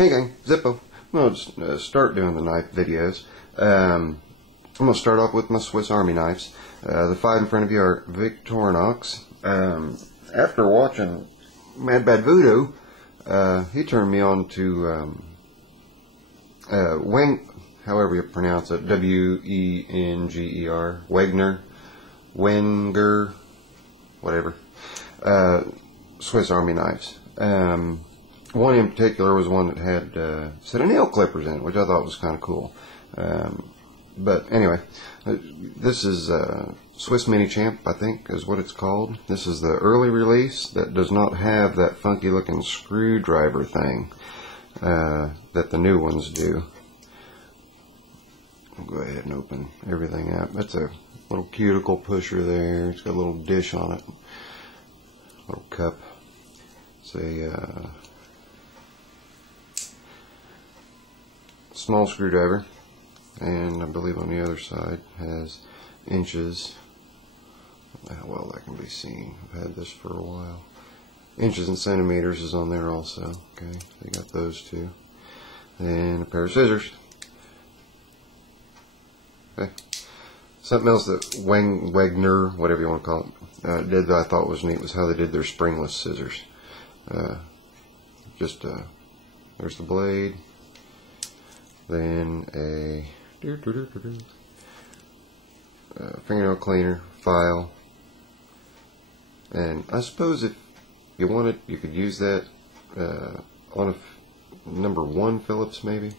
Hey gang, Zippo. I'm going to start doing the knife videos. I'm going to start off with my Swiss Army knives. The five in front of you are Vicrorinox. After watching Mad Bad Voodoo, he turned me on to however you pronounce it, W-E-N-G-E-R, Wenger, whatever, Swiss Army knives. One in particular was one that had a set of nail clippers in it, which I thought was kind of cool. But anyway, this is Swiss Mini Champ, I think is what it's called. This is the early release that does not have that funky looking screwdriver thing that the new ones do. I'll go ahead and open everything up. That's a little cuticle pusher there. It's got a little dish on it, little cup. It's a small screwdriver, and I believe on the other side has inches. How well that can be seen. I've had this for a while. Inches and centimeters is on there also. Okay, they got those two. And a pair of scissors. Okay. Something else that Wenger, whatever you want to call it, did that I thought was neat was how they did their springless scissors. There's the blade. Then a fingernail cleaner, file, and I suppose if you wanted, you could use that on a number 1 Phillips maybe.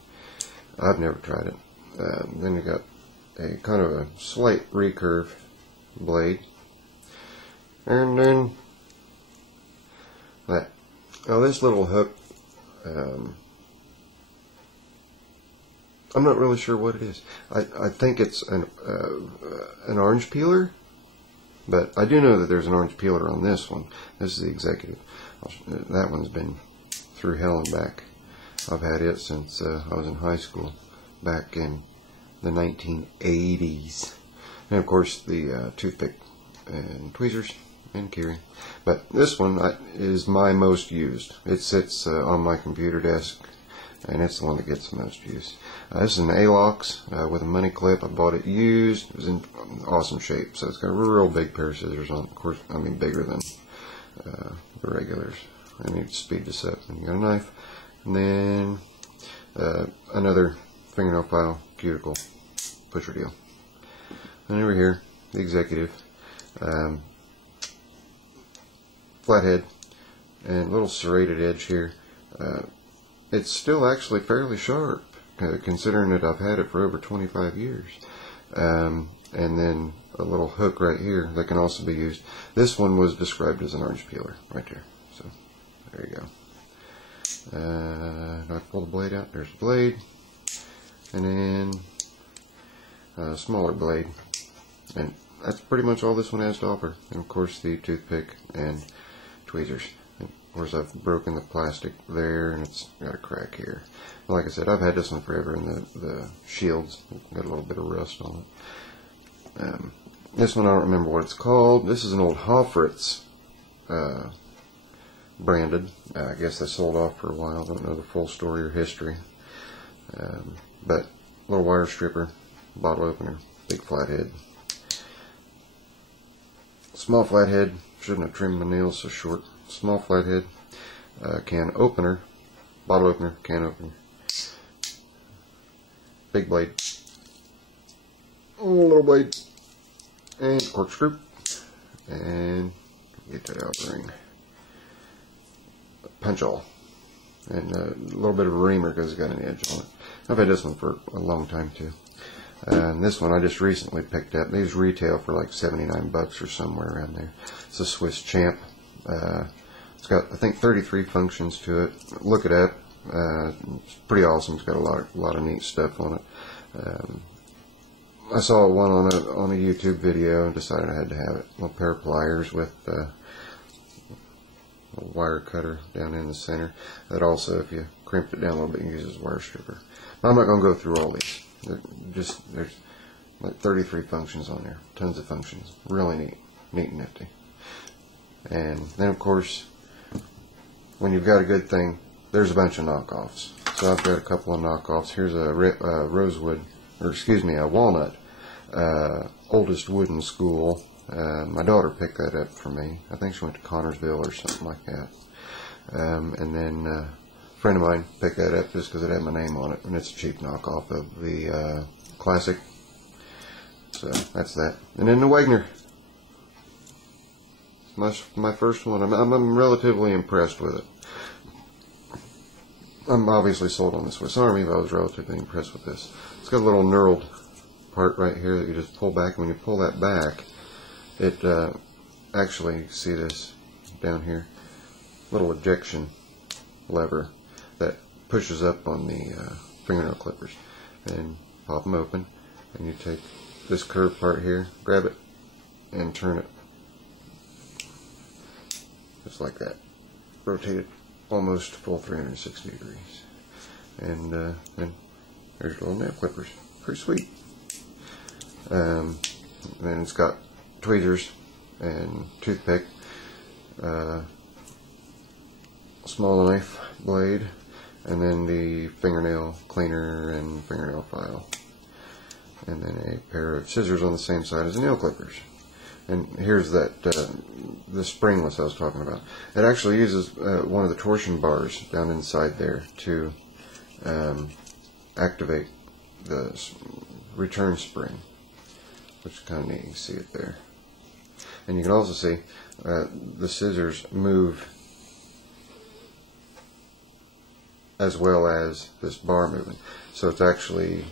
I've never tried it. Then you got a kind of a slight recurve blade, and then that. Now this little hook, I'm not really sure what it is. I think it's an orange peeler, but I do know that there's an orange peeler on this one. This is the executive. That one's been through hell and back. I've had it since I was in high school, back in the 1980s. And of course the toothpick and tweezers and keyring. But this one is my most used. It sits on my computer desk, and it's the one that gets the most use. This is an A-Lox with a money clip. I bought it used. It was in awesome shape. So it's got a real big pair of scissors on it. Of course, I mean bigger than the regulars. I need to speed this up. Then you got a knife, and then another fingernail file cuticle pusher deal. And over here, the executive, flathead, and a little serrated edge here. It's still actually fairly sharp, considering that I've had it for over 25 years. And then a little hook right here that can also be used. This one was described as an orange peeler right there. So there you go. I pull the blade out. There's the blade, and then a smaller blade, and that's pretty much all this one has to offer. And of course the toothpick and tweezers. Of course, I've broken the plastic there, and it's got a crack here. Like I said, I've had this one forever, and the shields got a little bit of rust on it. This one I don't remember what it's called. This is an old Hofritz branded. I guess they sold off for a while. I don't know the full story or history. But little wire stripper, bottle opener, big flathead. Small flathead. Shouldn't have trimmed my nails so short. Small flathead, can opener, bottle opener, can opener, big blade, little blade, and corkscrew, and get that out of the ring, punch all, and a little bit of a reamer because it's got an edge on it. I've had this one for a long time too. And this one I just recently picked up. These retail for like 79 bucks or somewhere around there. It's a Swiss Champ. It's got, I think, 33 functions to it. Look it up. It's pretty awesome. It's got a lot of neat stuff on it. I saw one on a YouTube video and decided I had to have it. A little pair of pliers with a wire cutter down in the center. That also, if you crimped it down a little bit, uses wire stripper. I'm not going to go through all these. There's like 33 functions on there. Tons of functions. Really neat and nifty. And then of course, when you've got a good thing, there's a bunch of knockoffs. So I've got a couple of knockoffs. Here's a rosewood, or excuse me, a walnut. Oldest wooden school. My daughter picked that up for me. I think she went to Connorsville or something like that. And then a friend of mine picked that up just because it had my name on it, and it's a cheap knockoff of the classic. So that's that. And then the Wenger. My first one. I'm relatively impressed with it. I'm obviously sold on the Swiss Army, but I was relatively impressed with this. It's got a little knurled part right here that you just pull back. When you pull that back, it actually, see this down here, little ejection lever that pushes up on the fingernail clippers, and pop them open, and you take this curved part here, grab it, and turn it just like that. Rotate it almost full 360 degrees, and then there's your little nail clippers. Pretty sweet. And then it's got tweezers and toothpick, small knife blade, and then the fingernail cleaner and fingernail file, and then a pair of scissors on the same side as the nail clippers. And here's that the springless I was talking about. It actually uses one of the torsion bars down inside there to activate the return spring, which is kind of neat. You can see it there. And you can also see the scissors move as well as this bar moving. So it's actually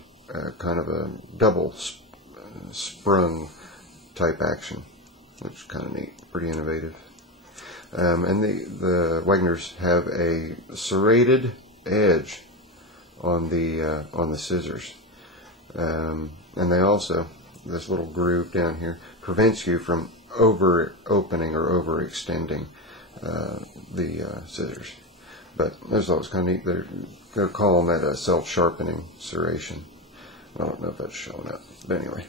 kind of a double sprung type action, which is kind of neat, pretty innovative. And the Wengers have a serrated edge on the scissors, and they also, this little groove down here prevents you from over opening or overextending the scissors. But that's always kind of neat. They're calling that a self-sharpening serration. I don't know if that's showing up, but anyway.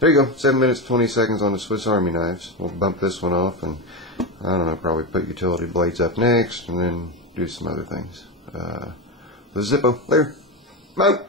There you go, 7 minutes 20 seconds on the Swiss Army knives. We'll bump this one off, and I don't know, probably put utility blades up next, and then do some other things. The Zippo, there. Bye.